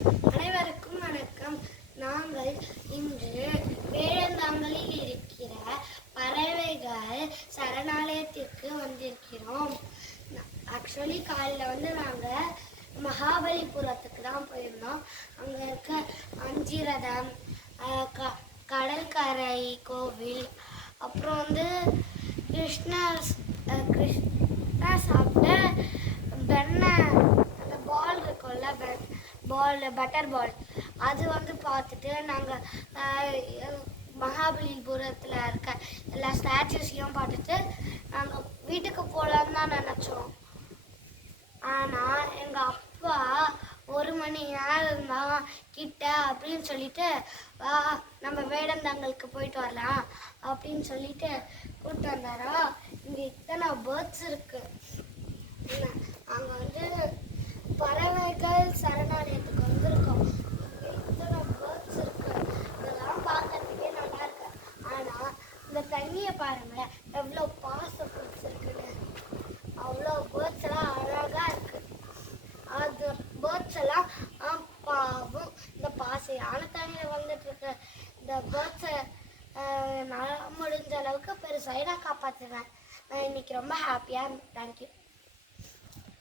அனைவருக்கும் வணக்கம். நாங்கள் இன்று வேடந்தாங்கலில் இருக்கிற பறவைகள் சரணாலயத்திற்கு வந்திருக்கிறோம். ஆக்சுவலி காலையில் நாங்கள் மகாபலிபுரத்துக்கு தான் போயிருந்தோம். அங்கே இருக்க அஞ்சிரதம், கடற்கரை கோவில், அப்புறம் கிருஷ்ணா சாப்பிட்ட வெண்ணெய் அந்த பால் இருக்கும்ல, பட்டர் பால், அது பார்த்துட்டு நாங்கள் மகாபலிபுரத்தில் இருக்க எல்லா ஸ்டாச்சுஸையும் பார்த்துட்டு நாங்கள் வீட்டுக்கு போகலான்னு தான் நினச்சோம். ஆனால் எங்கள் அப்பா 1 மணி நேரம் தான் கிட்ட அப்படின்னு சொல்லிட்டு, வா நம்ம வேடந்தாங்கலுக்கு போயிட்டு வரலாம் அப்படின்னு சொல்லிட்டு கூப்பிட்டு வந்தாரா. இங்கே இத்தனை பேர்ட்ஸ் இருக்கு. நாங்கள் பறவைகள் சரணாலயத்துக்கு வந்திருக்கோம். இத்தனை பேர்ட்ஸ் இருக்கு. இதெல்லாம் பார்க்கறதுக்கே நல்லா இருக்கு. ஆனால் இந்த தண்ணியை பாருங்க, எவ்வளோ பாசை பிடிச்சிருக்குன்னு. அவ்வளோ பேர்ட்ஸ் எல்லாம் அழகா இருக்கு. அது பேர்ட்ஸ் எல்லாம் பாவம் இந்த பாசையான தண்ணியில் வந்துட்டு இருக்க இந்த பேர்ட்ஸை நான் முடிஞ்ச அளவுக்கு பெருசாக நான் காப்பாற்றுவேன். நான் இன்னைக்கு ரொம்ப ஹாப்பியாக. தேங்க்யூ.